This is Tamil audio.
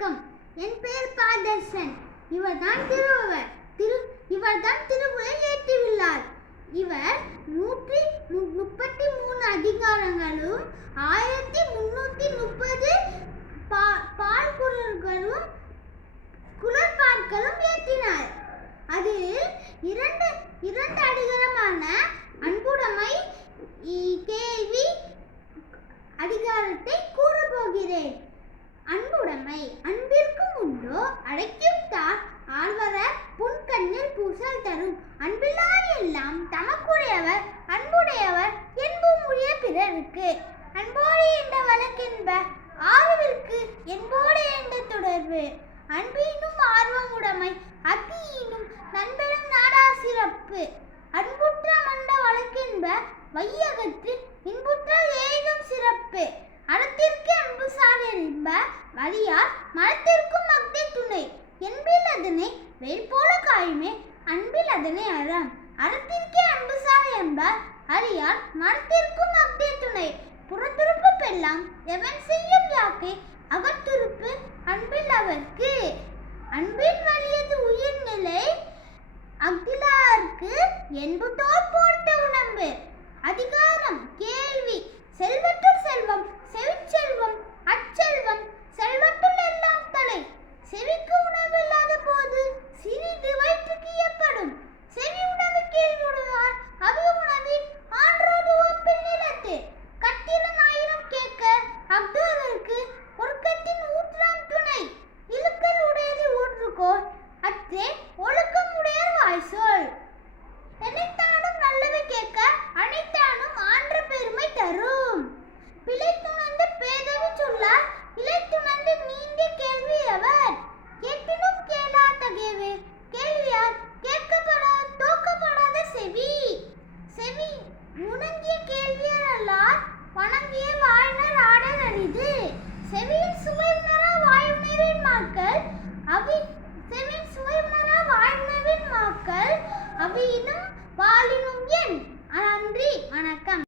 வணக்கம். என் பெயர் பாதர்சன். இவர்தான் திருவவர். திரு இவர்தான் திருவுரை ஏற்றியுள்ளார் இவர் நூற்றி மு- முப்பத்தி மூணு அதிகாரங்களும் ஆயிரத்தி முன்னூத்தி முப்பது பா- பால் குரல்களும் குரல்பாட்களும் ஏற்றினார். அதில் இரண்டு இரண்டு அதிகாரமான அன்புடைமை கேள்வி அதிகாரத்தை கூறப்போகிறேன். அன்புடைமை அன்பிற்கும் உண்டோ? அழைக்கும் தார் ஆழ்வர புன்கண்ணில் பூசல் தரும். அன்பில்லார் எல்லாம் தமக்குடையவர் அன்புடையவர் என்பும் உரிய பிறருக்கு. அன்போடு என்ற வழக்கென்ப ஆறுவிற்கு என்போடு என்ற தொடர்பு. அன்பினும் ஆர்வம் உடைமை அத்தியினும் நண்பரும் நாடா சிறப்பு. அன்புற்ற மண்ட வழக்கென்ப வையகத்து இன்புற்ற ஏகம் சிறப்பு. அறத்திற்கு அன்பு சார் என்ப வலியார் மரத்திற்கும் அக்தி துணை. என்பில் அதனை வெயில் போல காயுமே அன்பில் அதனை அறம். அறத்திற்கே அன்பு சார் என்ப அறியார் மரத்திற்கும் அக்தி துணை. புறத்துறுப்பு பெல்லாம் எவன் செய்யும் யாக்கை அகத்துறுப்பு அன்பில் அவர்க்கு. அன்பின் வலியது உயிர்நிலை அகிலார்க்கு என்புதோர் போர்த்த உடம்பு அதிகாரம் கேள்வி செல்வத்து அவி செவின் சுவையுணரா மாக்கள் அவியினும் வாழினும் என். நன்றி வணக்கம்.